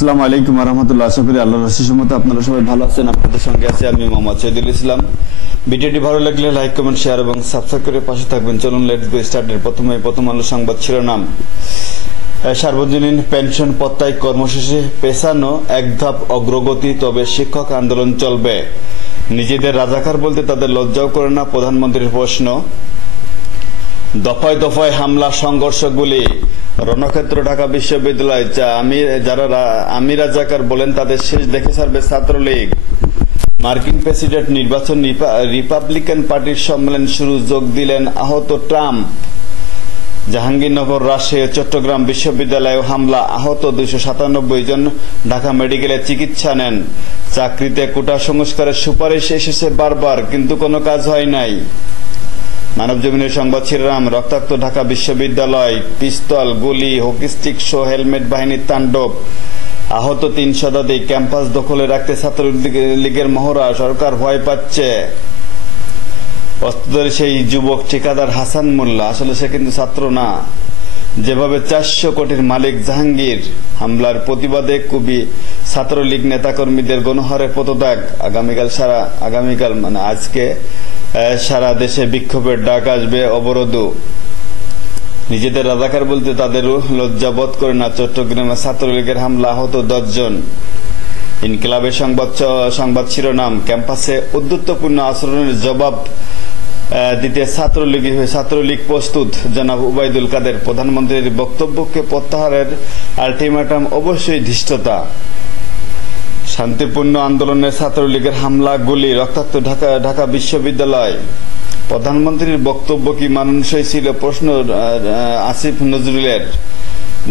আসসালামু আলাইকুম ওয়া রাহমাতুল্লাহ। আশা করি আল্লাহর অশেষ রহমতে আপনারা সবাই ভালো আছেন। আপনাদের সঙ্গে আছি আমি মোহাম্মদ শহীদুল ইসলাম। ভিডিওটি ভালো লাগলে লাইক, কমেন্ট, শেয়ার এবং সাবস্ক্রাইব করে পাশে থাকবেন। চলুন লেটস গো স্টার্টের। প্রথম আলো সংবাদ শিরোনাম। সার্বজনীন পেনশন প্রত্যায় কর্মসূচি পেছানো এক ধাপ অগ্রগতি, তবে শিক্ষক আন্দোলন চলবে। নিজেদের রাজাকার বলতে তাদের লজ্জাও করে না, প্রধানমন্ত্রীর প্রশ্ন। দফায় দফায় হামলা, সংঘর্ষগুলি রণক্ষেত্র ঢাকা বিশ্ববিদ্যালয়। যারা আমি রাজাকার বলেন তাদের শেষ দেখে ছাড়বে ছাত্রলীগ। মার্কিন প্রেসিডেন্ট নির্বাচন, রিপাবলিকান পার্টির সম্মেলন শুরু, যোগ দিলেন আহত ট্রাম্প। জাহাঙ্গীরনগর, রাজশাহী, চট্টগ্রাম বিশ্ববিদ্যালয়ে হামলা, আহত 297 জন ঢাকা মেডিকেলে চিকিৎসা নেন। চাকরিতে কোটা সংস্কারের সুপারিশ এসেছে বারবার, কিন্তু কোনো কাজ হয় নাই। মানবজমিনের সংবাদ শিরোনাম। রক্তাক্ত ঢাকা বিশ্ববিদ্যালয়, পিস্তল, গুলি, হকি স্টিক সহ হেলমেট বাহিনীর তাণ্ডব, আহত 3 শতাধিক। ক্যাম্পাস দখলে রাখতে ছাত্রলীগের মহড়া, সরকার ভয় পাচ্ছে। অস্ত্রধারী সেই যুবক ঠিকাদার হাসান মোল্লা, আসলে সে কিন্তু ছাত্র না। যেভাবে 400 কোটির মালিক জাহাঙ্গীর, হামলার প্রতিবাদে কুবি ছাত্রলীগ নেতাকর্মীদের গণহারে পদত্যাগ। আগামীকাল মানে আজকে সারা দেশে বিক্ষোভের ডাক আসবে, অবরোধও। নিজেদের রাজাকার বলতে তাদেরও লজ্জা বোধ করে না। চট্টগ্রামে ছাত্রলীগের হামলা, আহত 10 জন। ইনকিলাবের সংবাদ শিরোনাম। ক্যাম্পাসে উদ্ধত্তপূর্ণ আচরণের জবাব দিতে ছাত্রলীগ প্রস্তুত, জনাব উবাইদুল কাদের। প্রধানমন্ত্রীর বক্তব্যকে প্রত্যাহারের আলটিমেটাম, অবশ্যই ধৃষ্টতা। শান্তিপূর্ণ আন্দোলনে ছাত্রলীগের হামলা, গুলি, রক্তাক্ত ঢাকা বিশ্ববিদ্যালয়। প্রধানমন্ত্রীর বক্তব্য কি মানানসই ছিল? প্রশ্ন আসিফ নজরুলের।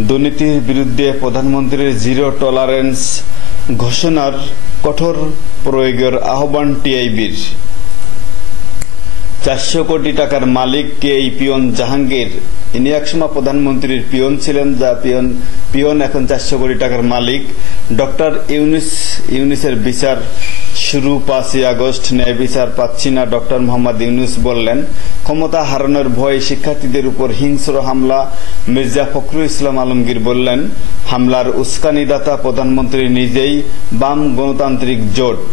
দুর্নীতির বিরুদ্ধে প্রধানমন্ত্রীর জিরো টলারেন্স ঘোষণার কঠোর প্রয়োগের আহ্বান টিআইবির। 400 কোটি টাকার মালিক কে? এই পিয়ন জাহাঙ্গীর। ইনি একসময় প্রধানমন্ত্রীর পিয়ন ছিলেন, যা পিয়ন এখন 400 কোটি টাকার মালিক। ডক্টর ইউনূসের বিচার শুরু 5ই আগস্ট। ন্যায় বিচার পাচ্ছি না, ডক্টর মোহাম্মদ ইউনূস বললেন। ক্ষমতা হারানোর ভয়ে শিক্ষার্থীদের উপর হিংস্র হামলা, মির্জা ফখরুল ইসলাম আলমগীর বললেন। হামলার উস্কানিদাতা প্রধানমন্ত্রী নিজেই, বাম গণতান্ত্রিক জোট।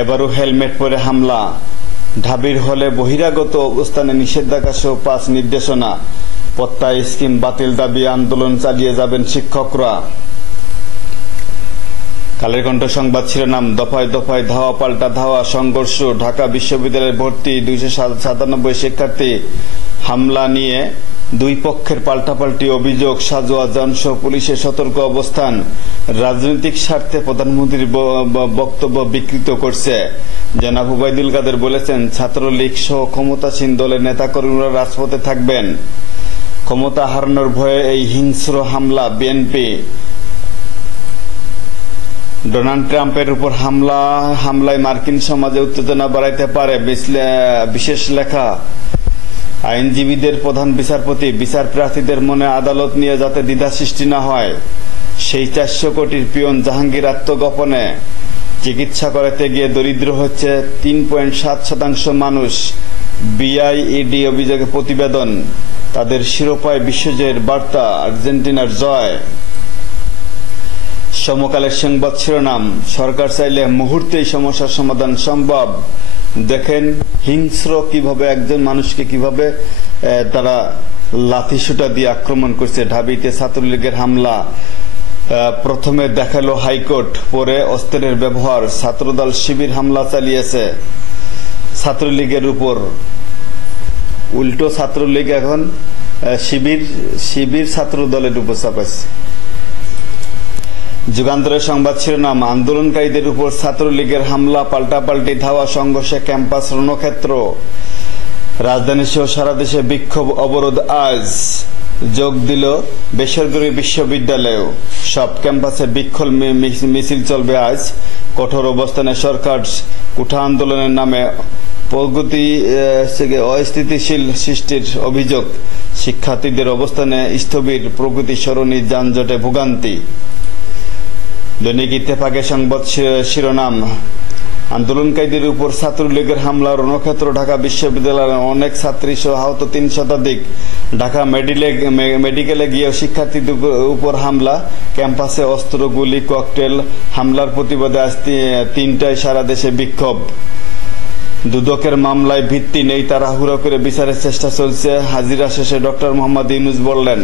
এবারও হেলমেট পরে হামলা। ঢাবির হলে বহিরাগত অবস্থানে নিষেধাজ্ঞা সহ 5 নির্দেশনা। প্রত্যয় স্কিম বাতিল দাবি আন্দোলন চালিয়ে যাবেন শিক্ষকরা। কালের কণ্ঠ সংবাদ শিরোনাম। দফায় দফায় ধাওয়া পাল্টা ধাওয়া, সংঘর্ষ। ঢাকা বিশ্ববিদ্যালয়ে ভর্তি 297 শিক্ষার্থী। হামলা নিয়ে দুই পক্ষের পাল্টাপাল্টি অভিযোগ। সাজোয়া জানসহ পুলিশের সতর্ক অবস্থান। রাজনৈতিক স্বার্থে প্রধানমন্ত্রীর বক্তব্য বিকৃত করছে। জনাব উবাইদুল কাদের বলেছেন, ছাত্রলীগ সহ ক্ষমতাসীন দলের নেতাকর্মীরা রাজপথে থাকবেন। ক্ষমতা হারানোর ভয়ে এই হিংস্র হামলা। বিএনপি। ডোনাল্ড ট্রাম্পের উপর হামলায় মার্কিন সমাজে উত্তেজনা বাড়াইতে পারে, বিশেষ লেখা। আইনজীবীদের প্রধান বিচারপতি, বিচার প্রার্থীদের মনে আদালত নিয়ে যাতে দ্বিধা সৃষ্টি না হয়, সেই 400 কোটির পিয়ন জাহাঙ্গীর আত্মগোপনে। চিকিৎসা করাতে গিয়ে দরিদ্র হচ্ছে 3.7% মানুষ। বিআইইডি অভিযোগে প্রতিবেদন। তাদের শিরোপায় বিশ্বজয়ের বার্তা, আর্জেন্টিনার জয়। সমকালের সংবাদ শিরোনাম। সরকার চাইলে মুহূর্তেই সমস্যার সমাধান সম্ভব। দেখেন হিংস্র কিভাবে একজন মানুষকে কিভাবে তারা লাঠিসোঁটা দিয়ে আক্রমণ করছে। ঢাবিতে ছাত্রলীগের হামলা। প্রথমে দেখালো হাইকোর্ট, পরে অস্ত্রের ব্যবহার। ছাত্রদল শিবির হামলা চালিয়েছে ছাত্রলীগের উপর। উল্টো ছাত্রলীগ এখন শিবির ছাত্র দলের উপর চাপাচ্ছে। যুগান্তরের সংবাদ শিরোনাম। আন্দোলনকারীদের উপর ছাত্রলীগের হামলা, পাল্টাপাল্টি ধাওয়া, সংঘর্ষে ক্যাম্পাস রণক্ষেত্র। রাজধানী সহ সারা দেশে বিক্ষোভ, অবরোধ আজ। যোগ দিল বেসরকারি বিশ্ববিদ্যালয়েও। সব ক্যাম্পাসে বিক্ষোভ মিছিল চলবে আজ। কঠোর অবস্থানে সরকার। কোঠা আন্দোলনের নামে প্রগতি অস্থিতিশীল সৃষ্টির অভিযোগ। শিক্ষার্থীদের অবস্থানে স্থবির, প্রগতি সরণি, যানজটে ভোগান্তি। দৈনিক ইত্তেফাকের সংবাদ শিরোনাম। আন্দোলনকারীদের উপর ছাত্রলীগের হামলা, রণক্ষেত্র ঢাকা বিশ্ববিদ্যালয়ের অনেক ছাত্রী সহ আহত 3 শতাধিক। ঢাকা মেডিকেলে গিয়েও শিক্ষার্থীদের উপর হামলা, ক্যাম্পাসে অস্ত্র, গুলি, ককটেল হামলার প্রতিবাদে আজ 3টায় সারা দেশে বিক্ষোভ। দুদকের মামলায় ভিত্তি নেই, তাড়াহুড়ো করে বিচারের চেষ্টা চলছে। হাজিরা শেষে ডক্টর মোহাম্মদ ইউনূস বললেন,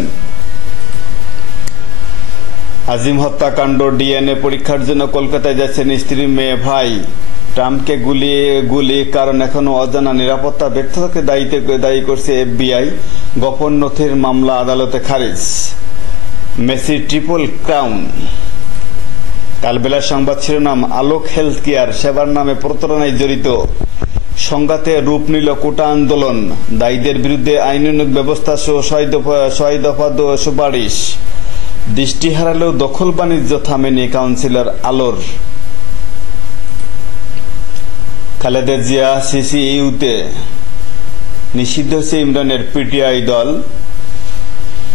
আজিম হত্যাকাণ্ড ডিএনএ পরীক্ষার জন্য কলকাতায় যাচ্ছেন স্ত্রী, মেয়ে, ভাই। ট্রাম্পকে গুলি কারণ এখনো অজানা। নিরাপত্তা ব্যর্থতাকে দায়ী করছে এফবিআই। গোপন নথির মামলা আদালতে খারিজ। মেসির ট্রিপল ক্রাউন। কালবেলার সংবাদ শিরোনাম, আলোক হেলথ কেয়ার সেবার নামে প্রতারণায় জড়িত। সংঘাতে রূপ নিল কোটা আন্দোলন। দায়ীদের বিরুদ্ধে আইনানুগ ব্যবস্থা সহ 6 দফা সুপারিশ। দৃষ্টি হারালেও দখল বাণিজ্য থামেনি কাউন্সিলর আলোর। খালেদা জিয়া সিসিইউতে নিষিদ্ধ হয়েছে ইমরানের পিটিআই দল।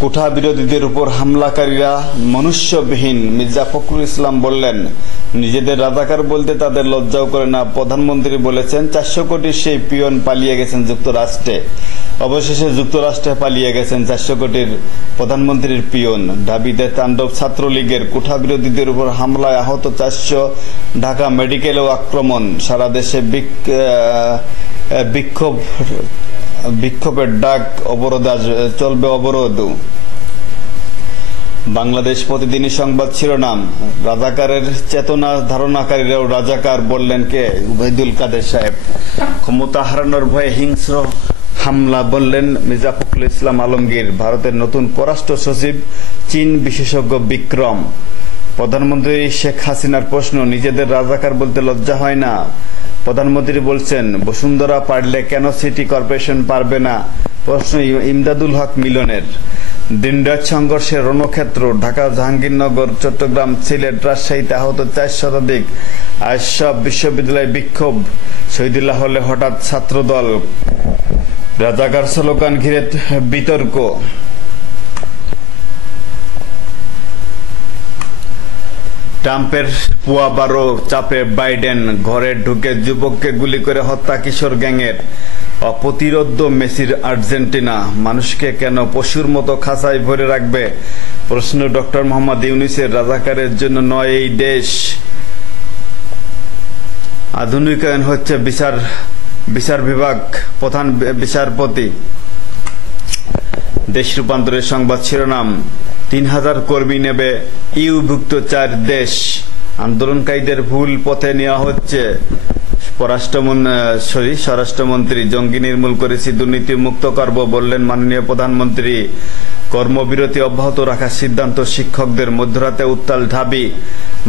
কোঠা বিরোধীদের উপর হামলাকারীরা মনুষ্যবিহীন। মির্জা ফখরুল ইসলাম বললেন, নিজেদের রাজাকার বলতে তাদের লজ্জাও করে না। প্রধানমন্ত্রী বলেছেন, 400 কোটির সেই পিয়ন পালিয়ে গেছেন যুক্তরাষ্ট্রে। অবশেষে যুক্তরাষ্ট্রে পালিয়ে গেছেন 400 কোটির প্রধানমন্ত্রীর পিয়ন। ঢাবিতে তাণ্ডব ছাত্রলীগের। কোঠা বিরোধীদের উপর হামলায় আহত 400। ঢাকা মেডিকেলেও আক্রমণ। সারা দেশে বিক্ষোভের ডাক। চলবে অবরোধ। বাংলাদেশ প্রতিদিনই সংবাদ শিরোনাম, রাজাকারের চেতনা ধারণাকারীরাও রাজাকার, বললেন কে? উবাইদুল কাদের সাহেব। ক্ষমতা হারানোর ভয়ে হিংস্র হামলা, বললেন মির্জা ফখরুল ইসলাম আলমগীর। ভারতের নতুন পররাষ্ট্র সচিব চীন বিশেষজ্ঞ বিক্রম। প্রধানমন্ত্রী শেখ হাসিনার প্রশ্ন, নিজেদের রাজাকার বলতে লজ্জা হয় না? প্রধানমন্ত্রী বলছেন, বসুন্ধরা পারলে কেন সিটি কর্পোরেশন পারবে না? প্রশ্ন ইমদাদুল হক মিলনের। দিনরাত সংঘর্ষের রণক্ষেত্র। ঢাকা, জাহাঙ্গীরনগর, চট্টগ্রাম, সিলেট, রাজশাহীতে আহত 4 শতাধিক। আজ সব বিশ্ববিদ্যালয়ে বিক্ষোভ। শহীদুল্লাহ হলে হঠাৎ ছাত্রদল। রাজাকার স্লোগান ঘিরে বিতর্ক। ট্রাম্পের পুয়া 12 চাপে বাইডেন। ঘরে ঢুকে যুবককে গুলি করে হত্যা কিশোর গ্যাংয়ের। অপ্রতিরোধ্য মেসির আর্জেন্টিনা। মানুষকে কেন পশুর মতো খাঁচায় ভরে রাখবে? প্রশ্ন ডক্টর মোহাম্মদ ইউনূসের। রাজাকারের জন্য নয় এই দেশ। আধুনিকায়ন হচ্ছে বিচার বিভাগ, প্রধান বিচারপতি। দেশ রূপান্তরের সংবাদ শিরোনাম, 3000 কর্মী নেবে ইউভুক্ত 4 দেশ। আন্দোলনকারীদের ভুল পথে নেওয়া হচ্ছে। স্বরাষ্ট্রমন্ত্রী, জঙ্গি নির্মূল করেছি, দুর্নীতি মুক্ত করব, বললেন মাননীয় প্রধানমন্ত্রী। কর্মবিরতি অব্যাহত রাখার সিদ্ধান্ত শিক্ষকদের। মধ্যরাতে উত্তাল ঢাবি।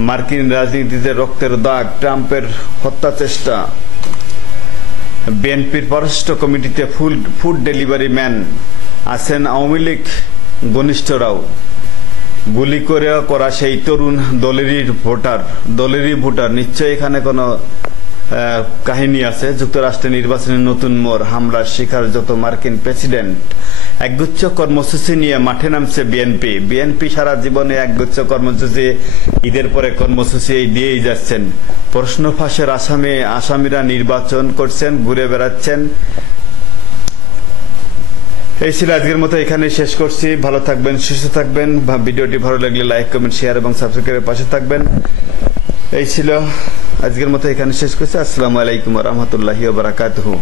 মার্কিন রাজনীতিতে রক্তের দাগ। ট্রাম্পের হত্যা চেষ্টা। বিএনপির পররাষ্ট্র কমিটিতে ফুড ডেলিভারি ম্যান আছেন আওয়ামী লীগ ঘনিষ্ঠরাও। গুলি করা সেই তরুণ দলেরই ভোটার। নিশ্চয়ই এখানে কোনো কাহিনী আছে। যুক্তরাষ্ট্রের নির্বাচনের নতুন মোড়। হামলার শিকার যত মার্কিন প্রেসিডেন্ট। একগুচ্ছ কর্মসূচি নিয়ে মাঠে নামছে বিএনপি সারা জীবনে একগুচ্ছ কর্মসূচি, ঈদের পরে কর্মসূচি দিয়েই যাচ্ছেন। প্রশ্ন ফাঁসের আসামিরা নির্বাচন করছেন, ঘুরে বেড়াচ্ছেন। এই ছিল আজকের মতো, এখানে শেষ করছি। ভালো থাকবেন, সুস্থ থাকবেন। ভিডিওটি ভালো লাগলে লাইক, কমেন্ট, শেয়ার এবং সাবস্ক্রাইবের পাশে থাকবেন। এই ছিল আজকের মতো, এখানে শেষ করছি। আসসালামু আলাইকুম ওয়া রাহমাতুল্লাহি ওয়া বারাকাতুহু।